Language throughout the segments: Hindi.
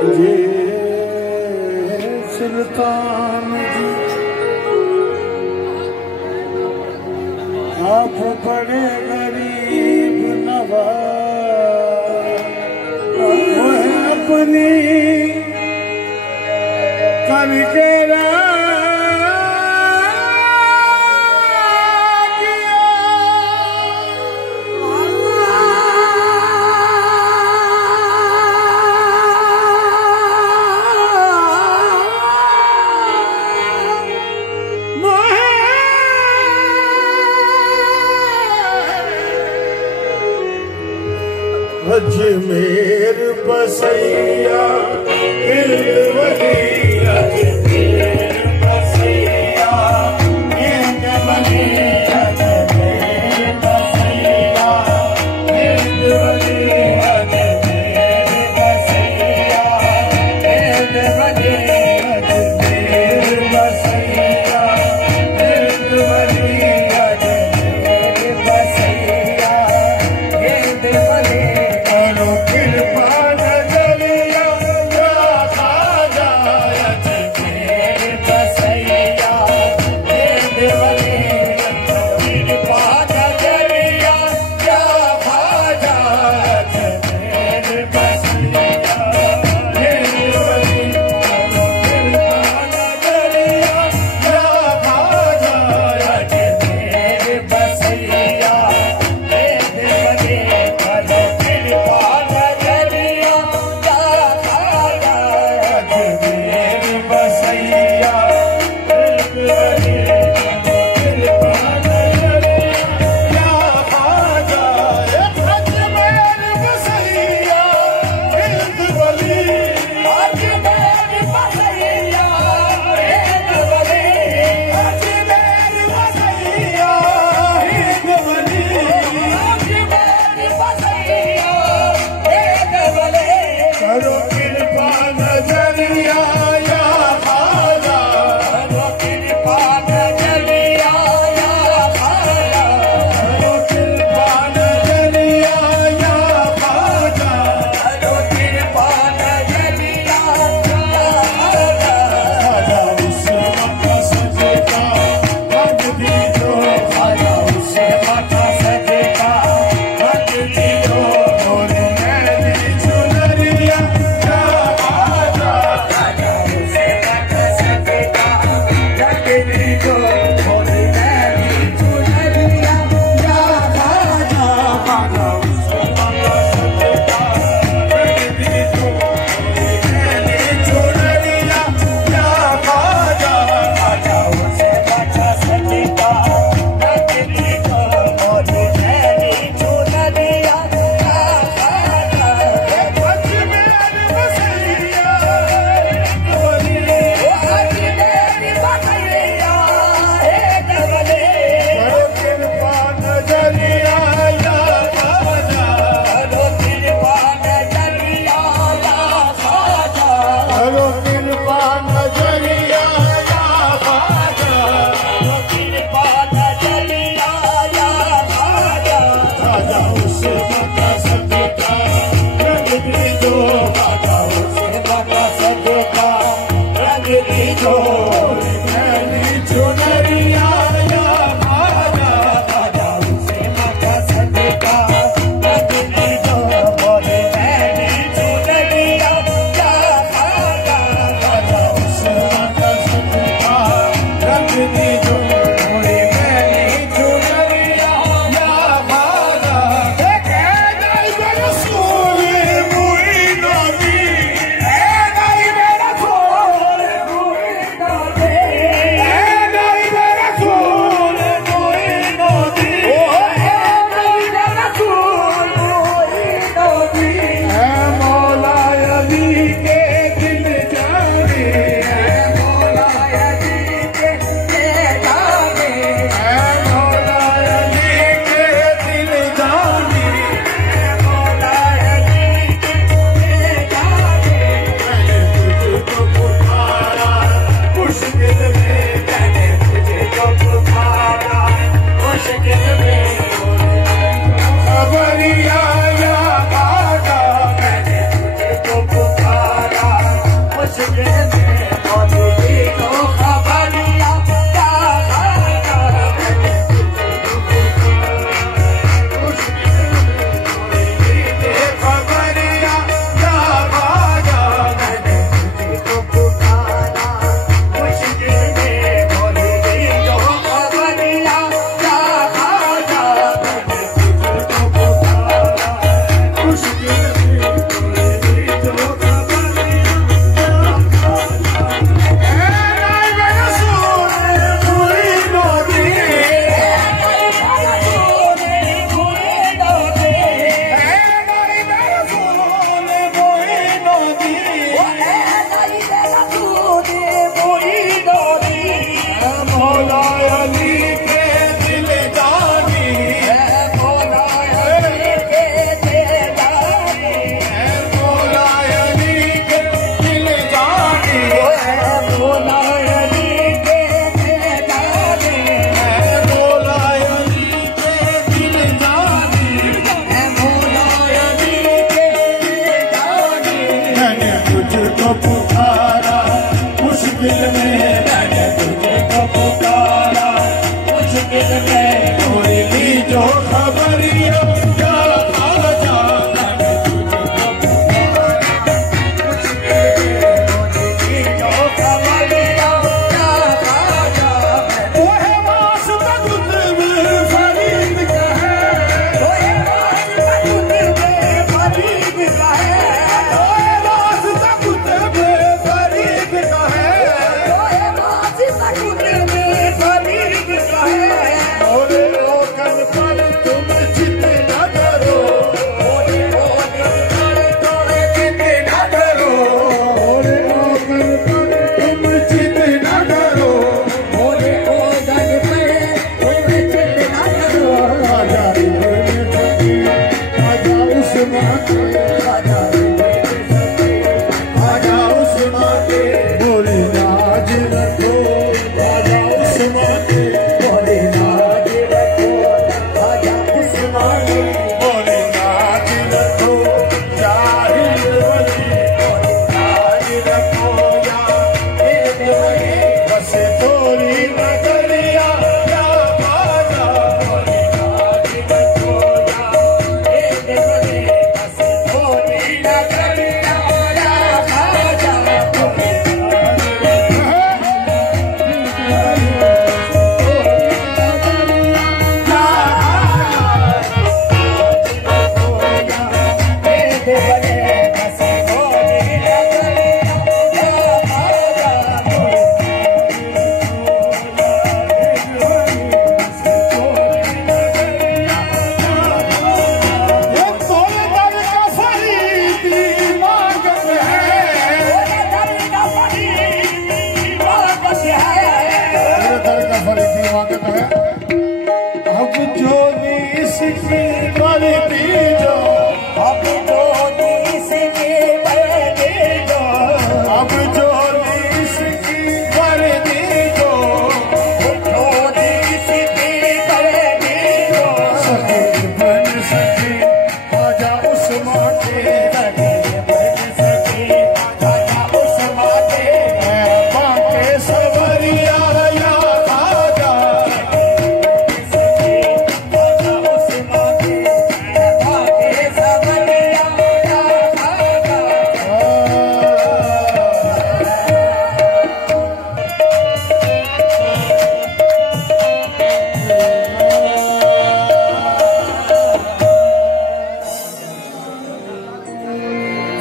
ये सुल्तान जी आप बड़े गरीब नवाज, अपनी करके अजमेर बसैया वलिया, अजमेर बसैया वलिया, अजमेर बसैया वलिया, अजमेर बसैया वलिया, अजमेर बसैया वलिया, अजमेर बसैया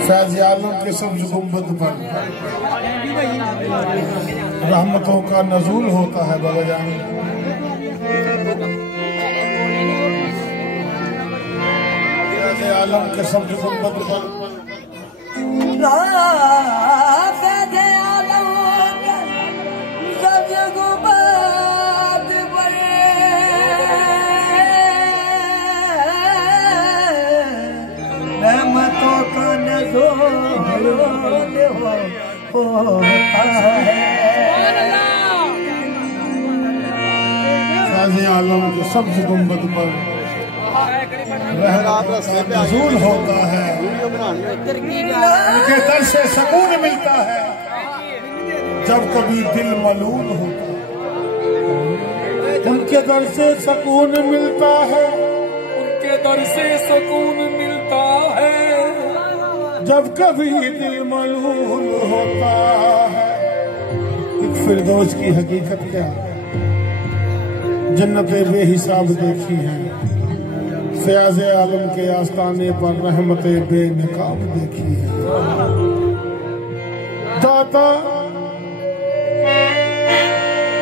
फैज़ आलम के सब्ज गुंबद पर रहमतों का नज़ूल होता है बाबा जान। फैज़ आलम के सब्ज गुंबद पर फैज़ आलम के सब्ज गुंबद पर रहमतों का नज़ूल होता है। फैज़ आलम के सब्ज गुंबद पर नज़ूल होता है। उनके दर से सुकून मिलता है जब कभी दिल मलूल होता है। उनके दर से सुकून मिलता है, उनके दर से सुकून मिलता है जब कभी दिल मलूल होता है। एक फिरदौस की हकीकत क्या, जन्नतें बेहिसाब देखी हैं, फैज़ आलम के आस्ताने पर रहमतें बेनकाब देखी हैं। दाता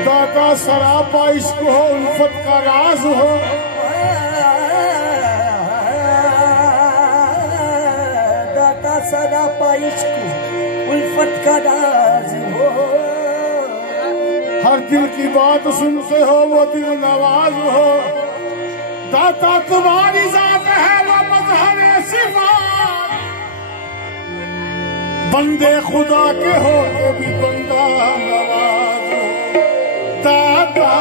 दाता सरापा इश्क हो, उल्फत का राज हो, दाता सरापा इश्क उल्फत का राज हो। हर दिल की बात सुनते हो वो दिल नवाज हो। दाता तुम्हारी जात है वो मज़हर सिफ़ात, बंदे खुदा के हो तो भी बंदा नवाज हो। दाता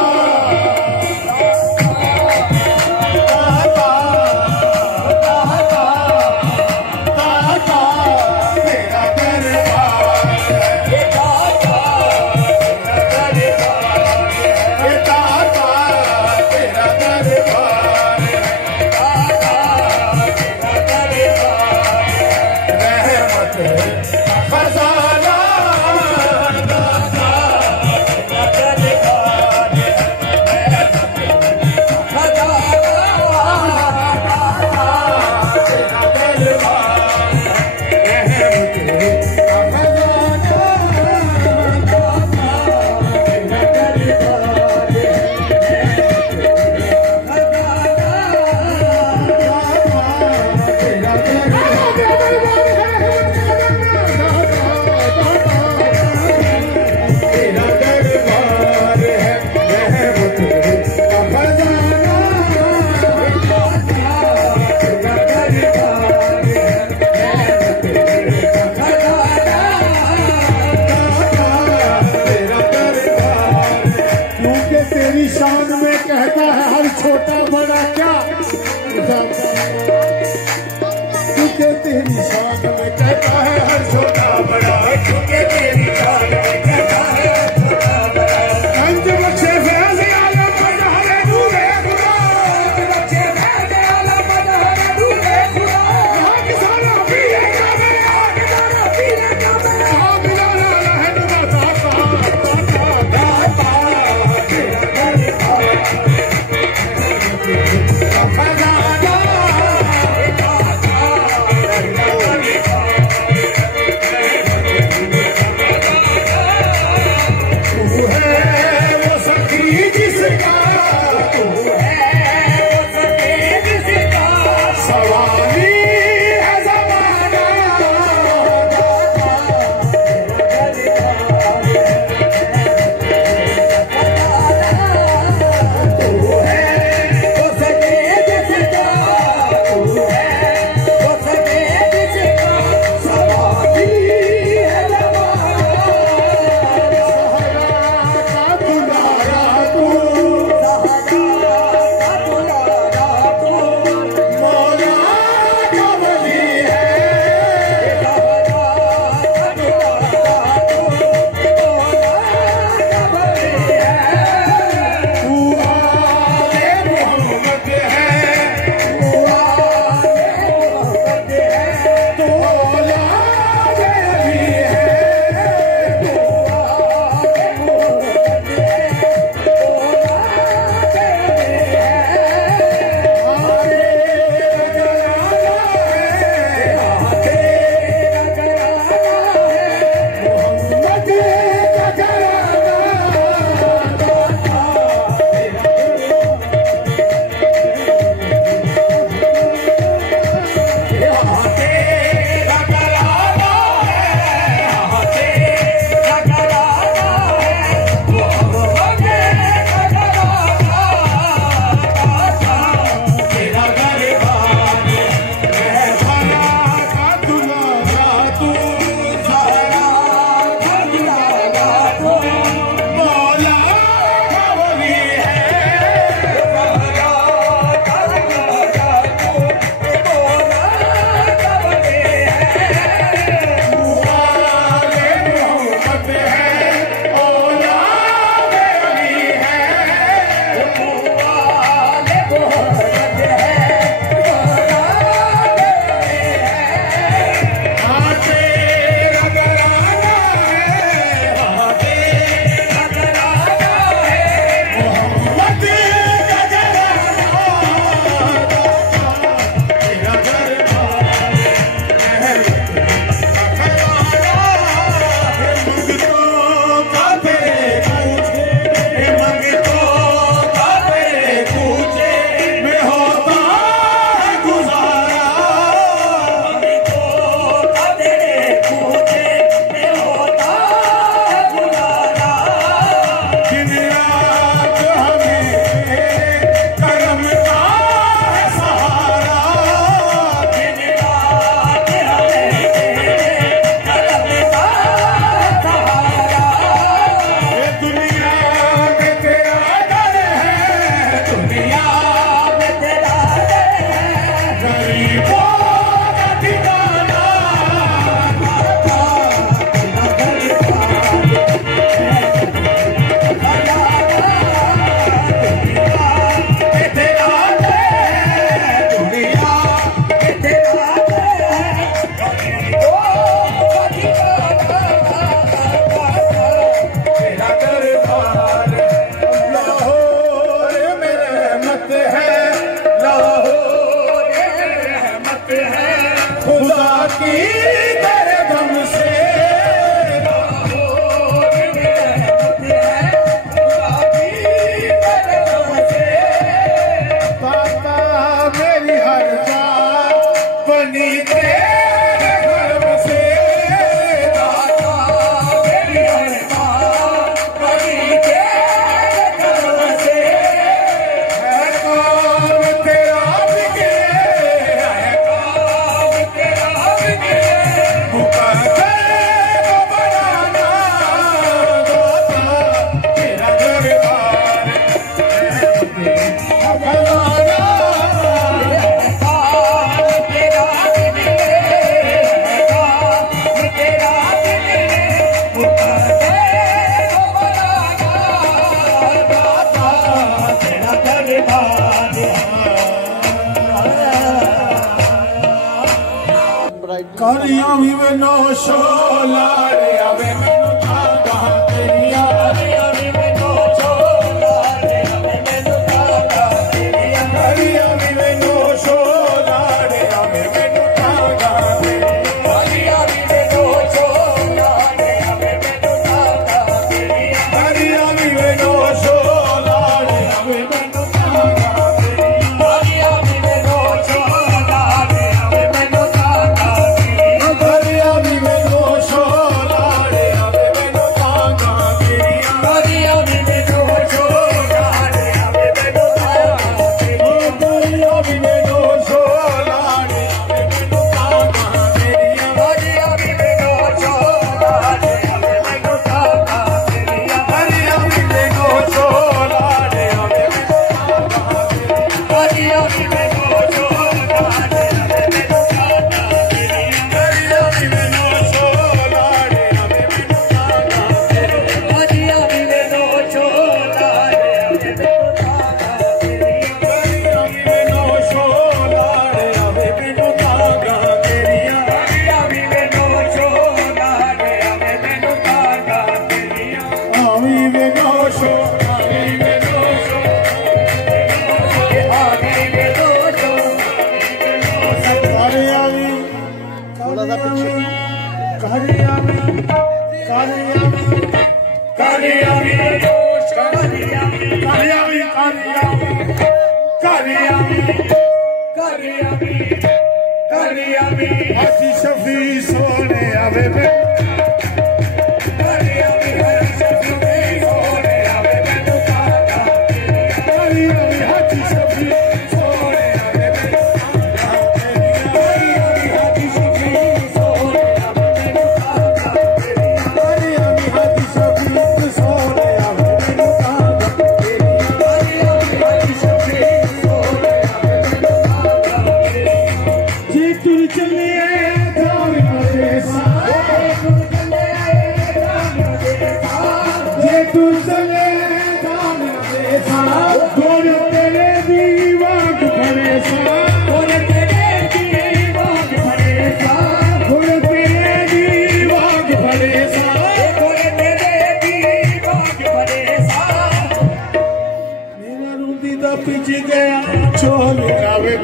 शान में कहता है हर छोटा बड़ा क्या, क्योंकि तेरी शान में कहता है हर छोटा बड़ा, क्योंकि तेरी शान में कहता है हर छोटा बड़ा। अंज बख्शे फैज़ आलम मजहर नूरे खुदा, बख्शे फैज़ आलम मजहर नूरे खुदा। हक सारा पीरे काबे, हक सारा पीरे काबे, हक सारा रहनुमा दाता दाता कारियां भी वे नो शोला रे आवे मैनू तांगा तेरिया कारियां भी वे नो शोला रे आवे मैनू तांगा तेरिया कारियां भी वे नो शोला रे आवे मैनू तांगा तेरिया कारियां भी वे नो शोला रे आवे मैनू तांगा तेरिया कारियां भी वे नो शोला रे आवे मैनू तांगा तेरिया कारियां भी वे नो शोला रे आवे मैनू तांगा कारियां भी वे नो शोला रे आवे मैनू तांगा तेरिया कारियां भी वे नो शोला रे आवे मैनू तांगा तेरिया कारियां भी वे नो शोला रे आवे मैनू तांगा तेरिया कारियां भी वे नो शोला रे आवे मैनू तांगा तेरिया कारियां भी वे नो शोला रे आवे मैनू तांगा तेरिया कारियां भी वे नो शोला रे आवे मैनू तांगा तेरिया कारियां भी वे नो शोला रे आवे मैनू तांगा तेरिया कारियां भी वे नो शोला रे आवे मैनू तांगा तेरिया कारियां भी वे नो शोला रे आवे मैनू तांगा तेरिया कारियां भी वे नो शोला रे आवे मैनू तांगा तेरिया आवी वे नो शोला आवी वे नो शोला आवी वे नो शोला कारियां भी थोड़ा सा पीछे कारियां भी कारियां भी कारियां भी कारियां भी कारियां भी कारियां भी कारियां भी कारियां भी हाजी शफी सोने आवे मैं कारियां भी हाजी शफी सोने आवे मैनू तांगा कारियां भी हाजी शफी सोने आवे मैनू तांगा कारियां भी हाजी शफी सोने आवे मैनू तांगा कारियां भी हाजी शफी सोने आवे मैनू तांगा कारियां भी हाजी शफी सोने आवे मैनू तांगा जी तुर चले जान मजे सा जे तू चले जान मजे सा गोर तेरे दीवान भरे सा गोर तेरे दीवान भरे सा गोर तेरे दीवान भरे सा गोर तेरे दीवान भरे सा मेरा रूंदी दा पिछ गया चोले आवे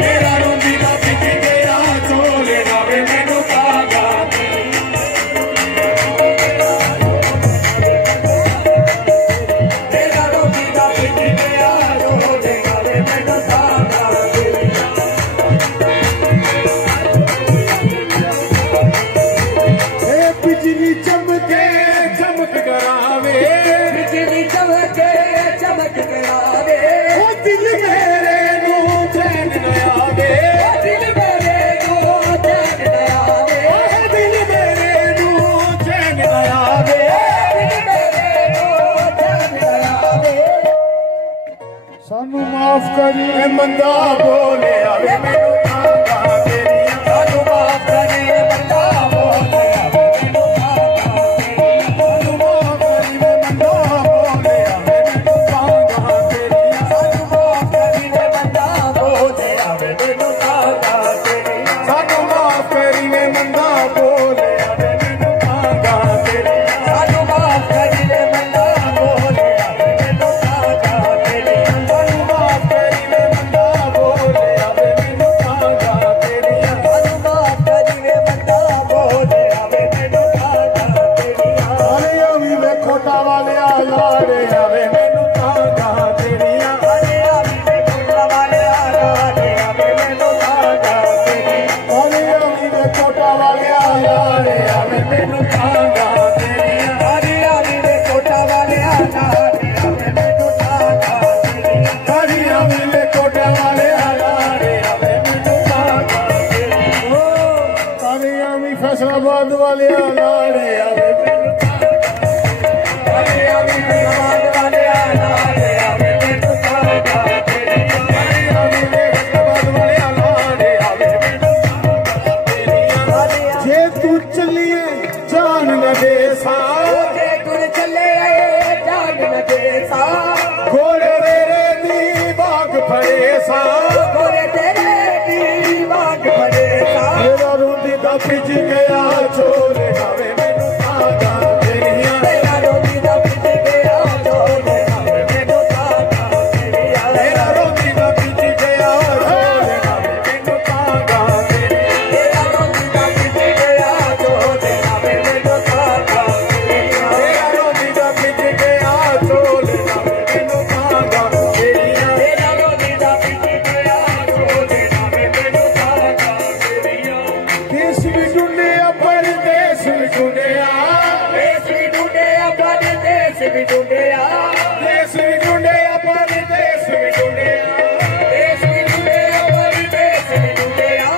मेरा रूंदी दा पिछ गया चोले आवे मैनू तांगा मेरा रूंदी दा पिछ गया चोले आवे मैनू तांगा ए बिजली चमके चमक करावे बिजली चमके चमक करावे ओ दिल मेरे नो चैन न आवे दिल मेरे नो चैन न आवे दिल मेरे नो चैन न आवे दिल मेरे नो चैन न आवे सानू माफ करी बंदा बोले आवे मैनू तांगा तेरिया सानू माफ करी बंदा बोले आवे मैनू तांगा तेरिया सानू माफ करी बंदा बोले आवे मैनू तांगा तेरिया सानू माफ करी बंदा बोले आवे मैनू तांगा तेरिया सानू माफ करी बंदा बोले आवे मैनू तांगा तेरिया सानू माफ करी बंदा बोले आवे मैनू तांगा तेरिया सानू माफ करी बंदा बोले आवे मैनू तांगा तेरिया सानू माफ करी बंदा बोले आवे मैनू तांगा तेरिया अरे अभी वे खोटा वाले यारे आवे मैनू तांगा तेरिया अरे अभी वे खोटा वाले यारे आवे मैनू तांगा तेरिया अरे अभी वे खोटा वाले यारे आवे मैनू तांगा तेरिया अरे अभी वे खोटा वाले यारे आवे मैनू तांगा तेरिया अरे अभी वे खोटा वाले यारे आवे मैनू तांगा तेरिया अरे अभी फैसलाबाद वाले यारे आवे मैनू तांगा अरे अभी फैसलाबाद वाले यारे आवे मैनू तांगा तेरिया अरे अभी फैसलाबाद वाले यारे आवे मैनू तांगा तेरिया जे तू चलिए जान न दे सा जे तू चले जान न दे सा घोड़े तेरे दी बाग फड़े सा घोड़े तेरे दी बाग फड़े सा रोंदी दा पिज गया छोले नावे मैनू तांगा तेरिया तेरा रोंदी दा पिज गया छोले नावे मैनू तांगा तेरिया तेरा रोंदी दा पिज गया छोले नावे मैनू तांगा तेरा रोंदी दा पिज गया छोले नावे मैनू तांगा तेरा रोंदी दा पिज गया छोले नावे मैनू तांगा तेरिया तेरा रोंदी दा पिज गया छोले नावे मैनू तांगा तेरिया देश भी ढूंढिया परदेश भी ढूंढिया देश भी ढूंढिया परदेश भी ढूंढिया देश भी ढूंढिया परदेश भी ढूंढिया देश भी ढूंढिया परदेश भी ढूंढिया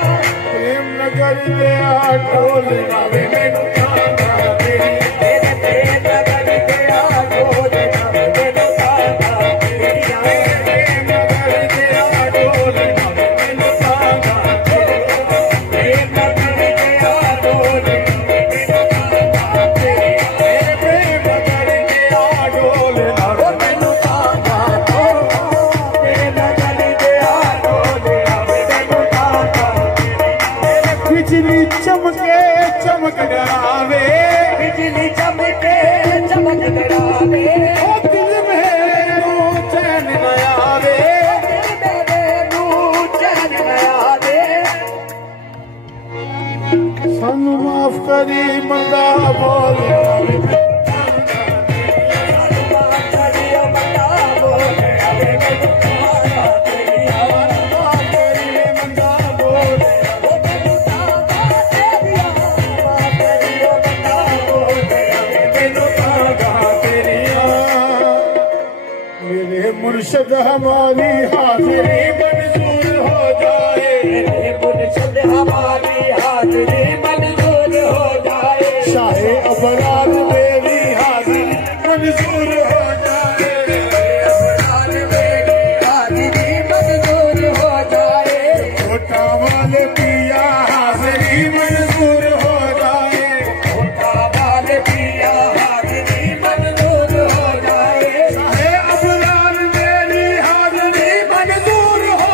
प्रेम नगर गया ढोल नावे मैनू तांगा तेरिया तेरे प्रेम नगर गया छोले नावे मैनू तांगा तेरिया प्रेम नगर गया ढोल नावे मैनू तांगा प्रेम नगर गया छोले नावे मैनू तांगा तेरिया प्रेम नगर गया ढोल नावे मैनू तांगा प्रेम नगर गया छोले नावे मैनू तांगा बिजली चमके चमक डरावे बिजली चमके चमक डरावे ओ दिल में चैन न आवे दिल मेरे नूर चैन नया दे सानू माफ करी मंदा बोल चलियो बता बोले अबे मैनू तांगा तेरिया मंदा बोल ओ मैनू तांगा तेरिया चलियो बता बोले अबे मैनू तांगा तेरिया मेरे मुर्शद हमारी हाजिरी मंजूर हो जाए मेरे मुर्शिद हमारी हाजिरी मंजूर हो जाए शाहे अबरार मेरी हाजिरी मंजूर हो जाए अबरार मेरी हाजिरी मंजूर हो जाए छोटा वाले पिया हाजिरी मंजूर हो जाए छोटा वाले पिया हाजिरी मंजूर हो जाए शाहे अबरार मेरी हाजिरी मंजूर हो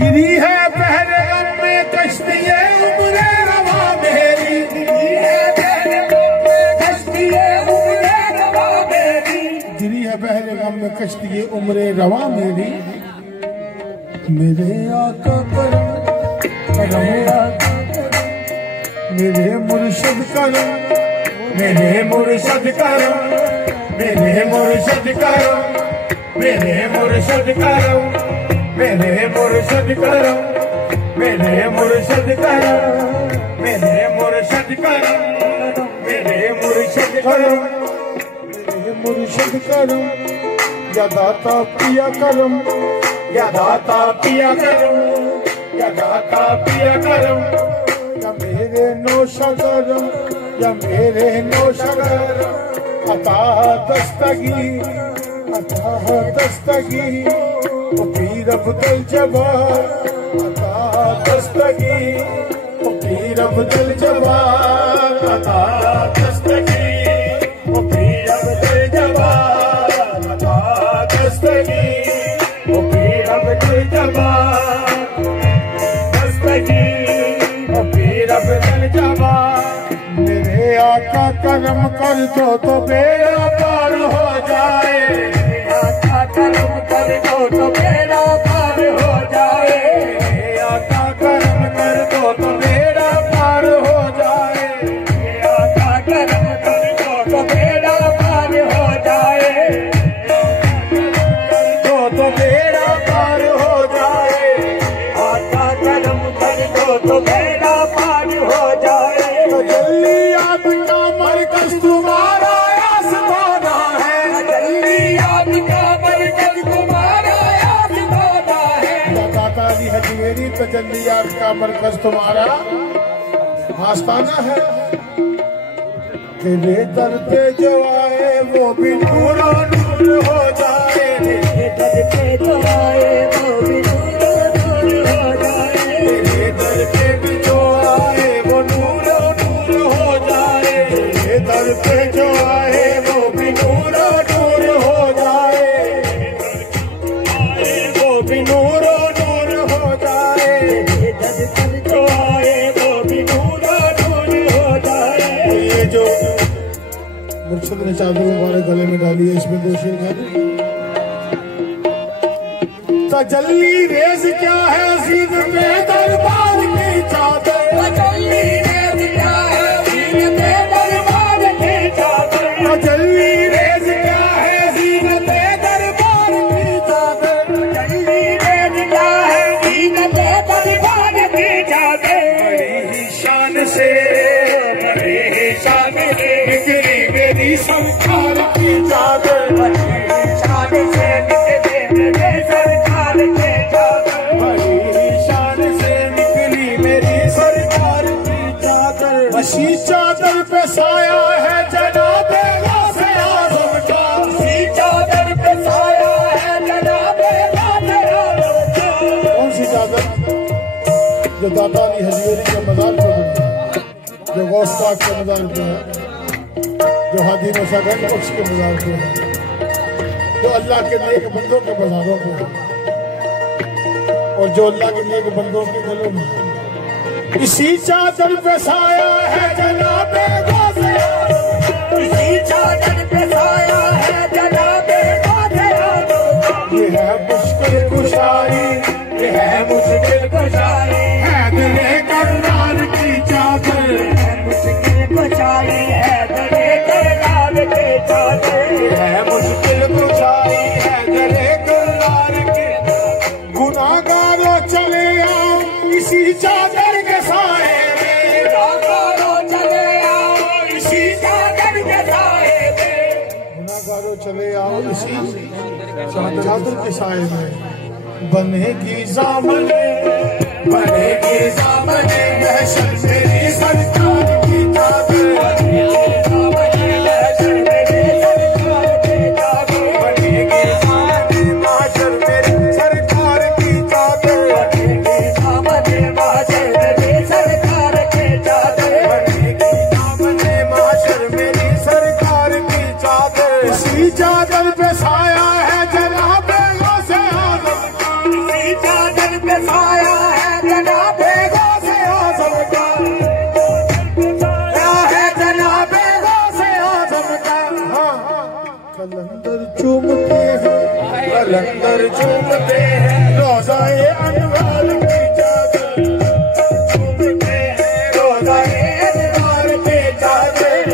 गिरी है बहरे गम में कश्तिए उम्रे रवा मेरी, गिरी है बहरे गम में कश्तिए उम्रे रवा मेरी, गिरी है बहरे गम में कश्तिए उम्रे रवा मेरी। मेरे आका करम मेरे मुर्शिद करम, मेरे मुर्शिद करम, मेरे मुर्शिद करम, मेरे मुर्शिद करम, मेरे मुर्शिद करम, मेरे मुर्शिद करम, मेरे मुर्शिद करम, मेरे मुर्शिद करम, मेरे मुर्शिद करम, या दाता पिया करम, या दाता पिया करम, या दाता पिया करम, या मेरे नौशा करम, या मेरे नौशा करम, अता दस्तगी, अता दस्तगी, ओ पीर अब्दुल जब्बार, अता दस्तगी, ओ पीर अब्दुल जब्बार, अता दस्तगी, ओ पीर अब्दुल जब्बार, अता दस्तगी, ओ पीर अब्दुल जब्बार, दस्तगी, ओ पीर अब्दुल जब्बार। मेरे आका करम कर दो तो बेड़ा पार हो जाए, मेरे आका करम कर दो तो बेड़ा पार हो जाए, मेरे आका करम कर दो तो बेड़ा पार हो जाए, मेरे आका करम कर दो तो बेड़ा पार हो जाए, दो तो बेड़ा पार हो जाए, आका करम कर दो तो बेड़ा पार हो जाए। तो जल्दी आपका मरकज तुम्हारा आसमाना है, जल्दी आपका मरकज तुम्हारा आसमाना है। दाता अली हजवेरी तजल्लियात का मरकज तुम्हारा आस्ताना है। तेरे दर पे जो आए वो भी नूरो नूर हो जाए, तेरे दर पे जो आए वो भी नूरो नूर हो जाए, तेरे दर पे भी जो आए वो नूरो नूर हो जाए, तेरे दर पे जो आए वो भी नूरो नूर हो जाए, वो भी नूरो नूर हो जाए, तेरे दर पे जो आए वो भी नूरो नूर हो जाए। ये जो मुर्शिद ने चादर मुबारक गले में डाली है, इसमें दो शेर गा दूं। तजल्ली रेज क्या है अजीज में दरबार की चादर, तजल्ली रेज क्या है अजीज में दरबार की चादर, तजल्ली रेज क्या है अजीज में दरबार की चादर, तजल्ली रेज क्या है अजीज में दरबार की चादर। बड़ी ही शान से, बड़ी ही शान से निकली मेरी सरकार की चादर, बड़ी ही शान से निकली मेरी सरकार की चादर, बड़ी ही शान से निकली मेरी सरकार की चादर। इसी चादर पे साया है जनाबे गौसे आज़म का, इसी चादर पे साया है जनाबे गौसे आज़म का। कौन सी चादर? जो दाता अली हजवेरी के मज़ार पर बनी, जो गौस पाक के मज़ार पे है, जो हादी नौशागंज बख्श के मज़ार पे है, जो अल्लाह के नेक बंदों के मज़ारों पे है, और जो अल्लाह के नेक बंदों के गलों में। इसी चादर पे साया है जनाबे गौसे आज़म, इसी चादर पे साया है जनाबे गौसे आज़म। ये है मुश्किल कुशाई, ये है मुश्किल कुशाई, है दिले करनार की चादर, है मुश्किल कुशाई, है दिले करनार की चादर, है मुश्किल कुशाई, है दिले करनार की। गुनाहगारों चले आओ इसी चादर के साए में, गुनाहगारों चले आओ इसी चादर के साए में, गुनाहगारों चले आओ इसी चादर के साए में। बनेगी ज़ामने, बनेगी ज़ामने महशर मेरी सरकार की चादर, बनेगी ज़ामने महशर मेरी सरकार की चादर, बनेगी ज़ामने महशर मेरी सरकार की चादर, बनेगी ज़ामने महशर मेरी सरकार की चादर, बनेगी ज़ामने महशर मेरी सरकार की चादर। इसी चादर पे साया है जनाबे गौसे आज़म, इसी चादर दिल पे साया है जनाबे गौसे आज़म का, क्या है जनाबे गौसे आज़म का। कलंदर चूमते हैं, कलंदर चूमते हैं रोज़ाए अनवार की चादर, चूमते हैं रोज़ाए अनवार के चादर,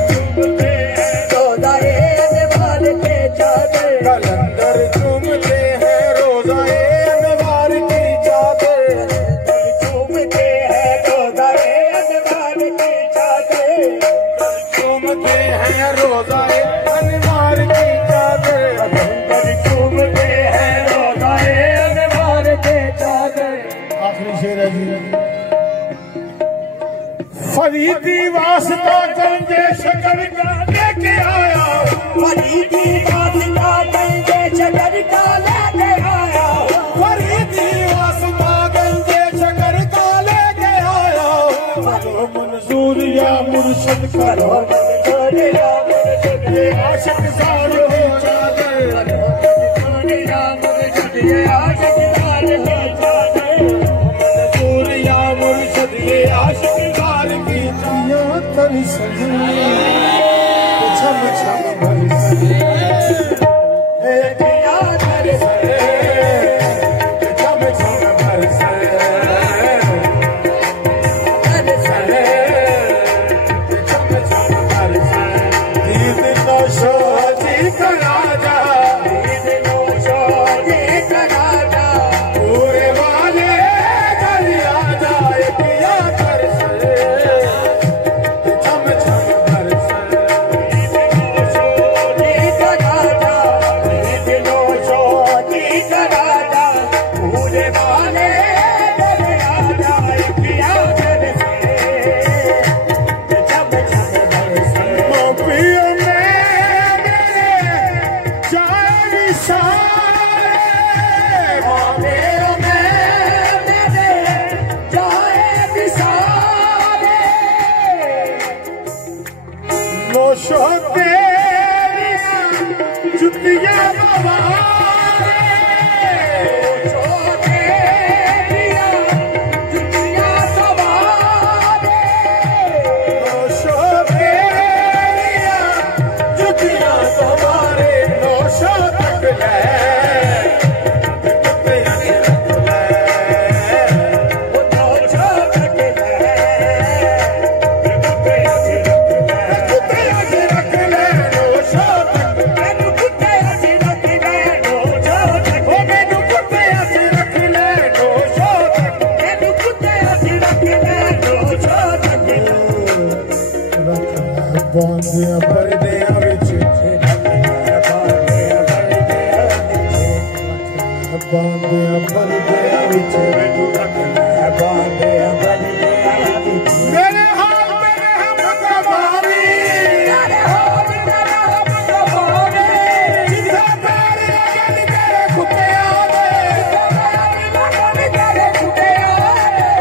चूमते हैं रोज़ाए अनवार के चादर। कलंदर चूमते हैं रोज़ाए अनवार की चादर, चूमते हैं रोज़ाए अनवार की चादर, चूमते हैं रोज़ाए अनवार की चादर। चूमते हैं रोज़ाए अनवार के चादर। आखिरी शेर है जी। फरीदी वास्ता गंजे शकर का लेके आया, फरीदी वास्ता गंजे शकर का लेके आया, फरीदी वास्ता गंजे शकर का लेके आया। करो मंजूर या मुर्शद करो मंजूर या मुर्शिद, ये आशिक ज़ार हो चादर, या मुर्शिद ये आशिक ज़ार हो चादर। मंजूर या मुर्शद ये आशिक ज़ार की जिया तरसन, छम छम बरसन, दिया तरसन, छम छम बरसन, तरसन, छम छम बरसन। दीद नौशो जी का राजा, ईद नौशो जी का राजा, पूरे वाले दरिया जाए पिया तरसन, छम छम बरसन। ईद नौशो जी का राजा, ईद नौशो जी का राजा, पूरे वाले दरिया जाए पिया तरसे, जब जब बरसे। पिया में मेरे जाए निसारे, मेरे मेरे जाए बिसारे, नौशो तेरी जुतियां बवारे, छोटे दिया दुनिया सवारे, नौशो तेरी जुतियां बवारे। नौशो तक ले कुत्ते रख ले, वो तो छोट है, कुत्ते रख ले। नौशो तक मैनू कुत्ते हसी रख ले, नो छोट ओ मैनू कुत्ते रख ले। नौशो तक मैनू कुत्ते हसी रख ले, नो छोट बांधिया परदियां विच, बांधिया परदियां विच, मेरे हाल मेरे हम कमारी, जिथे पैर लगन तेरे कुत्तियां दे,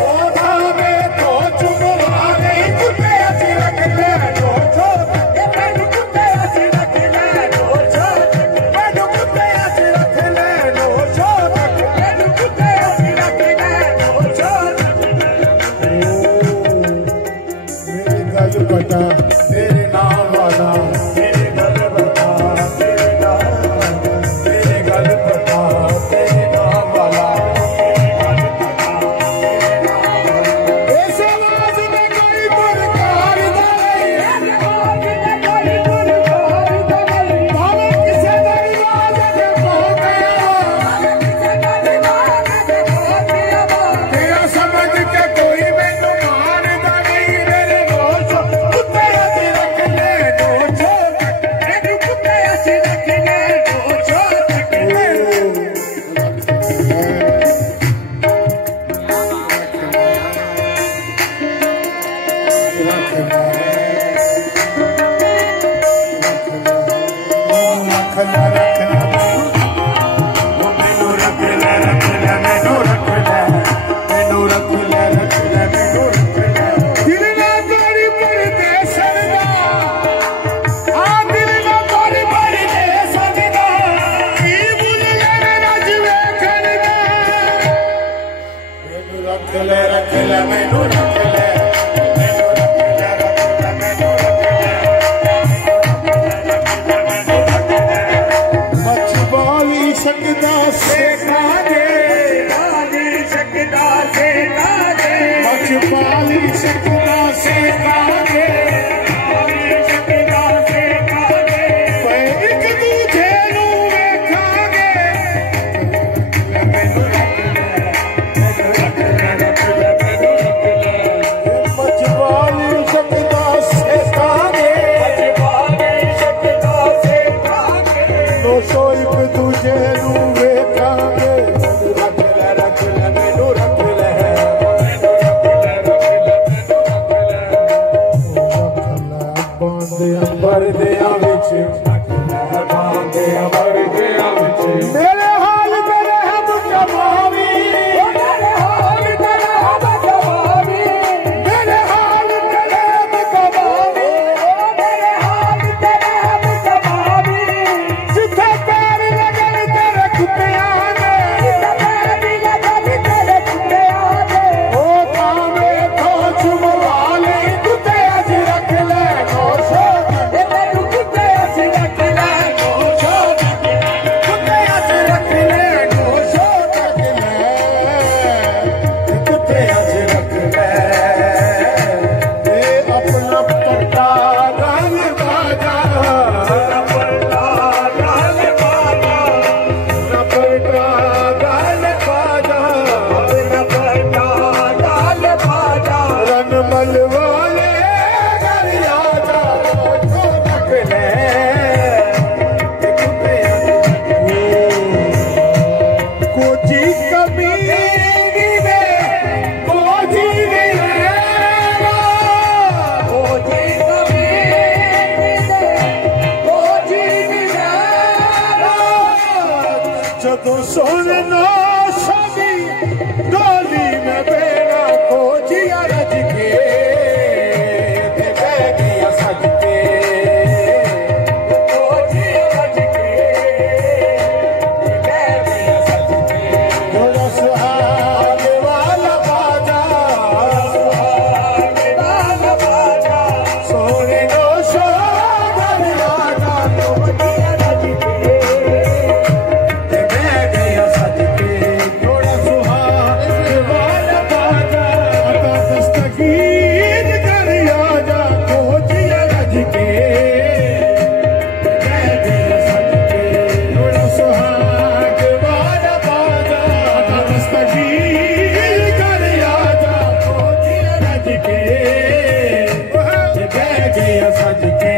ओ धावे तो चुमवा नहीं कुत्ते असी रख ले। नौशो तक मैनू कुत्ते असी रख ले। नौशो तक रख ले मैनू रख ले मछबाली सकदा से कागे बाली सकदा से कागे मछबाली सकदा से कागे बाली सकदा से कागे एक दूजे नू वेखांगे मैनू रख ले मछबाली सकदा से कागे मछबाली सकदा से कागे दोस्तों एक दूजे नू वेखांगे रख ले मैनू रख ले बांधे अंबर दिया विच बांधे अंबर दिया विच मेरे हाल तेरे हम जमावी मेरे हाल तेरे हम जमावी मेरे हाल तेरे हम जमावी मेरे हाल तेरे हम जमावी जिथे पैर लगन तेरे कुत्तियां ने जिथे पैर लगन तेरे कुत्तियां ने ओ कामे तो चुमवा ले कुत्ते अज रख ले गोशो तेनू कुत्ते अज रख ले गोशो कुत्ते अज रख ले गोशो कुत्ते अज रख ले ए अपना पट्टा रंग बाजा अपना पट्टा रंग बाजा अपना पट्टा रंग बाजा अपना पट्टा रंग बाजा रन मलवाले घर आजा गोशो रख ले कुत्ते कोची कमी वे कोची वेला कोची कमी वे कोची वेला जदों सुनना सभी डोली में बेड़ा कोची रज के ते बह गया सज के कोची रज के ते बह गया सज के थोड़ा सुहाग वाला बाजा सुहाग वाला बाजा सोने नो सोगर राजा कोची रज के ते बह गया सज के थोड़ा सुहाग वाला बाजा अता दस्तगीर कर आजा कोची रज के बह गया सज के थोड़ा सुहाग वाला बाजा अता दस्तगीर कर आजा कोची रज के बह गया सज के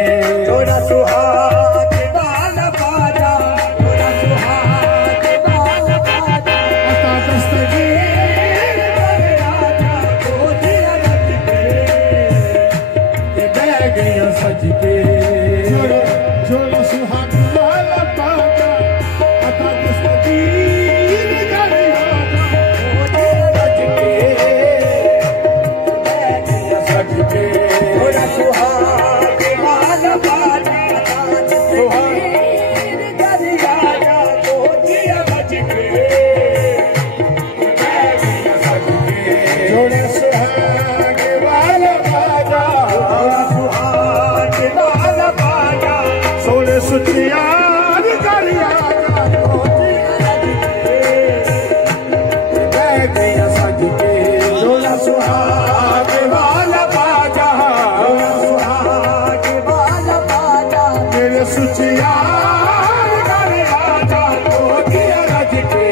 थोड़ा सुहाग वाला बाजा थोड़ा सुहाग वाला बाजा अता दस्तगीर कर आजा कोची रज के बह गया सज के थोड़ा सुहाग वाला बाजा अता दस्तगीर कर आजा कोची रज के बह गया सज के थोड़ा सुहाग वाला बाजा अता दस्तगीर कर आजा कोची रज के बह गया सज के थोड़ा सुहाग वाला बाजा सुहाग वाला बाजा सोने सुचियार कर आजा कोची रज के बह गया सज के थोड़ा सुहाग वाला बाजा सुहाग वाला बाजा मेरे सुचियार कर आजा कोची रज के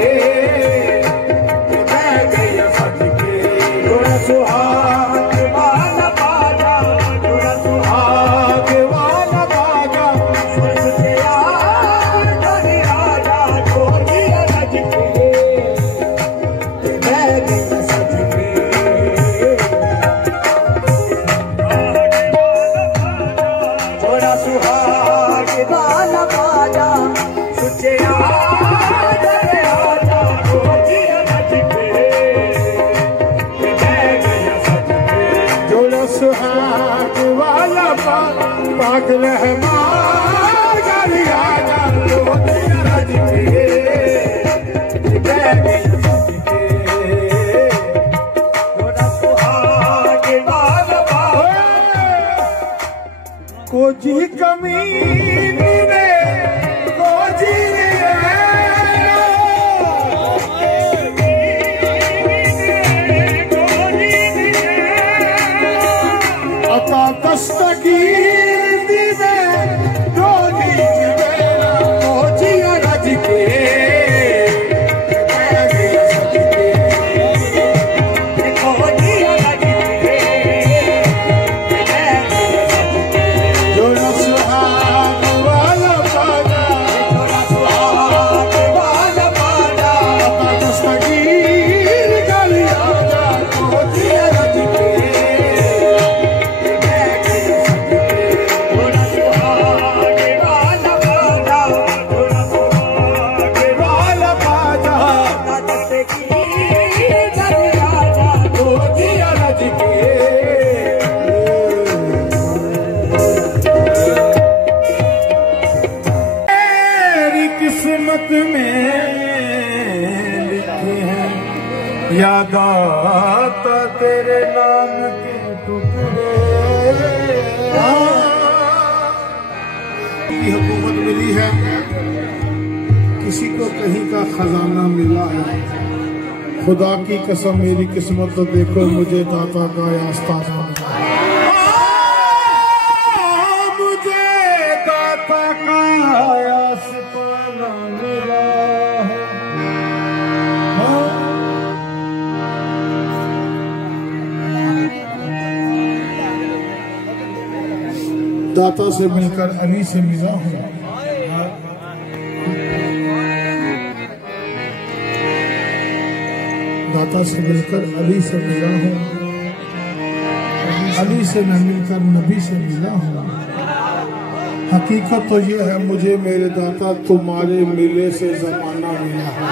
बह गया सज के थोड़ा सुहाग वाला बाजा थोड़ा सुहाग वाला बाजा सुचियार कर आजा कोची रज के बह गया सज के थोड़ा सुहाग वाला बाजा सुचियार कर आजा कोची रज के बह गया सज के थोड़ा सुहाग वाला पागल है मार कर आजा कोची रज के बह गया सज के थोड़ा कमीन ने खोजी अता दस्तगीर दी में डोली खोजी रज के याद आता तेरे नाम के टुकड़े की हुकूमत मिली है, किसी को कहीं का खजाना मिला है। खुदा की कसम मेरी किस्मत तो देखो मुझे दाता का आस्ताना मिला है। मुझे दाता का आस्ताना मिला है। दाता से मिलकर अली से मिला हूँ। दाता से मिलकर अली से मिला हूँ। अली से मैं मिलकर नबी से मिला हूँ। हकीकत तो ये है मुझे मेरे दाता तुम्हारे मिले से जमाना मिला है।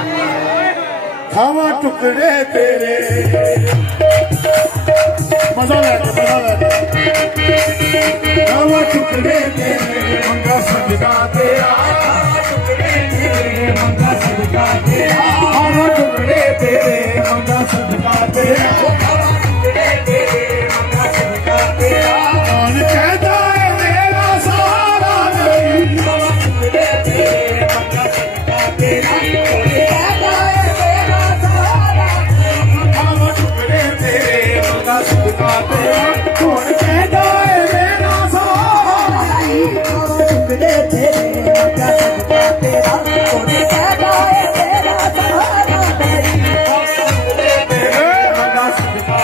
खावा टुकड़े तेरे मजा लगे खावा टुकड़े तेरे मंगा सजदा तेरा टुकड़े तेरे मंगा सजदा तेरा खावा टुकड़े तेरे मंगा सजदा तेरा खावा टुकड़े तेरे मंगा सजदा तेरा कौन कहता है मेरा सहारा नहीं खावा टुकड़े तेरे मंगा सजदा तेरा कौन कहता है मेरा सहारा खावा टुकड़े तेरे मंगा सजदा तेरा कौन कहता है टुकड़े तेरे मंगा सजदा तेरा कौन कहता है मेरा सहारा नहीं टुकड़े तेरे मंगा सजदा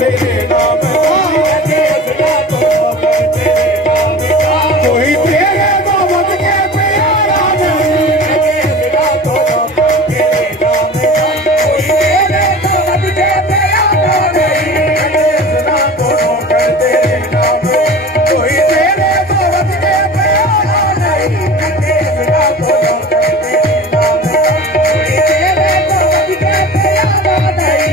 तेरे नाम का देवना तो नौकर तेरे नाम का कोई तेरे मोहब्बत के प्यारा नहीं देवना तो नौकर तेरे नाम का कोई तेरे मोहब्बत के प्यारा नहीं देवना तो नौकर तेरे नाम का कोई तेरे मोहब्बत के प्यारा नहीं देवना तो नौकर तेरे नाम का कोई तेरे मोहब्बत के प्यारा नहीं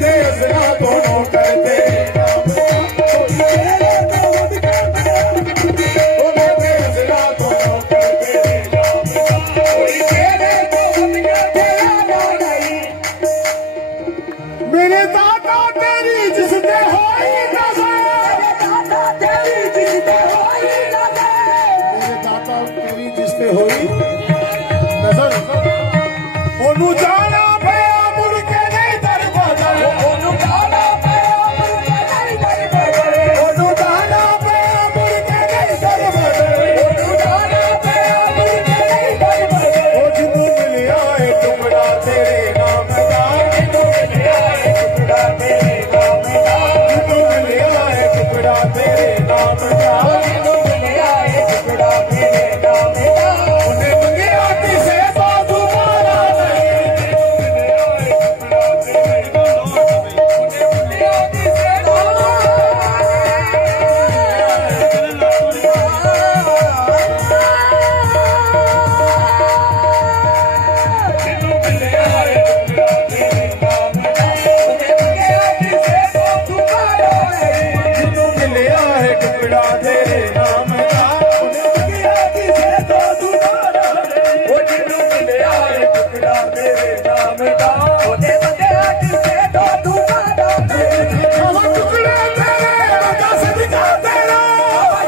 देवना दोनों कर तेरे नाम का कोई तेरे मोहब्बत के देवना दोनों कर तेरे नाम का कोई तेरे मोहब्बत के प्यारा नहीं मेरे दाता तेरी जिसने होई नजर दादा तेरी जिसने होई नजर मेरे दाता तेरी जिसने होई नजर ओनू जाना पिया मुड़ के नहीं दरवाजा ओनू गाना पिया मुड़ के नहीं दरवाजा ओनू जाना पिया मुड़ के नहीं दरवाजा ओनू गाना पिया मुड़ के नहीं दरवाजा ओ जिन्नू मिलिया है टुकड़ा तेरे नाम का जिन्नू मिलिया है टुकड़ा तेरे नाम का जिन्नू मिलिया है टुकड़ा तेरे नाम का जिन्नू मिलिया है टुकड़ा तेरे नाम का उन्हें मंगिया किसे तो दोबारा नहीं जिन्नू मिलिया है टुकड़ा तेरे नाम का उन्हें मंगिया किसे तो दोबारा नहीं वो जिन्नू मिलिया है टुकड़ा तेरे नाम का ओने मंगया किसे तो दोबारा नहीं हम टुकड़े तेरे बता सदका तेरा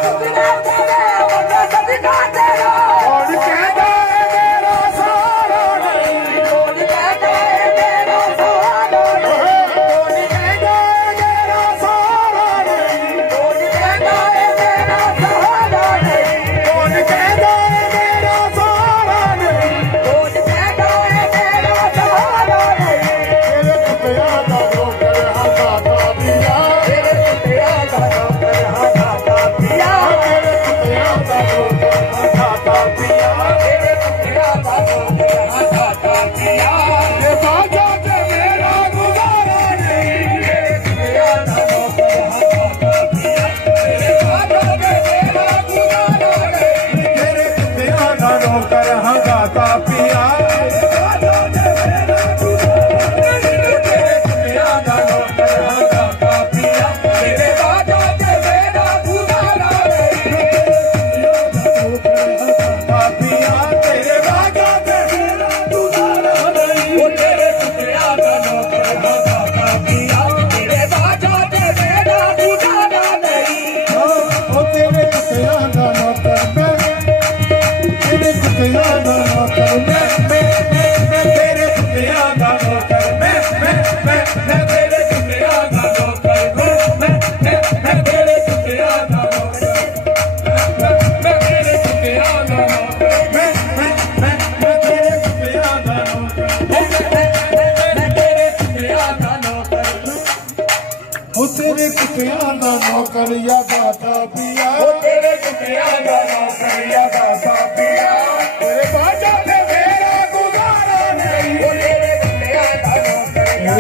टुकड़ा तेरे वंदा सदका तेरा कौन कहता है मेरा सहारा नहीं कौन कहता है तेरा सहारा नहीं कौन कहता है मेरा सहारा नहीं कौन कहता है तेरा सहारा नहीं कौन कहता है मेरा सहारा नहीं कौन कहता है तेरा सहारा नहीं तेरे कुतिया का नौकर हंसाता पिया तेरे कुतिया का नौकर हंसाता पिया तेरे कुतिया का नौकर हंसाता पिया तेरे कुतिया का नौकर हंसाता पिया ये बाजा के मेरा गुजारा नहीं तेरे कुतिया का नौकर हंसाता पिया तेरे बाजा के मेरा गुजारा नहीं तेरे कुतिया का नौकर हंसाता पिया बाजा के मेरा गुजारा नहीं तेरे कुतिया का नौकर हंसाता पिया तेरे बाजा के मेरा गुजारा नहीं हंसाता पिया तेरे बाजा के मेरा गुजारा नहीं वो तेरे कुतिया का नौकर हंसाता पिया तेरे बाजा के मेरा गुजारा नहीं ओ तेरे कुतिया का नौकर मैं तेरे कुतिया का नौकर मैं तेरे कुतिया का नौकर मैं तेरे कुतिया का नौकर मैं तेरे कुतिया का नौकर मैं तेरे कुतिया का नौकर मैं तेरे कुतिया का नौकर मैं तेरे कुतिया का नौकर ओ तेरे कुतिया का नौकर या दाता पिया वो तेरे कुतिया का नौकर या दाता पिया तेरे बाजा पे मेरा गुजारा नहीं वो तेरे कुतिया का नौकर या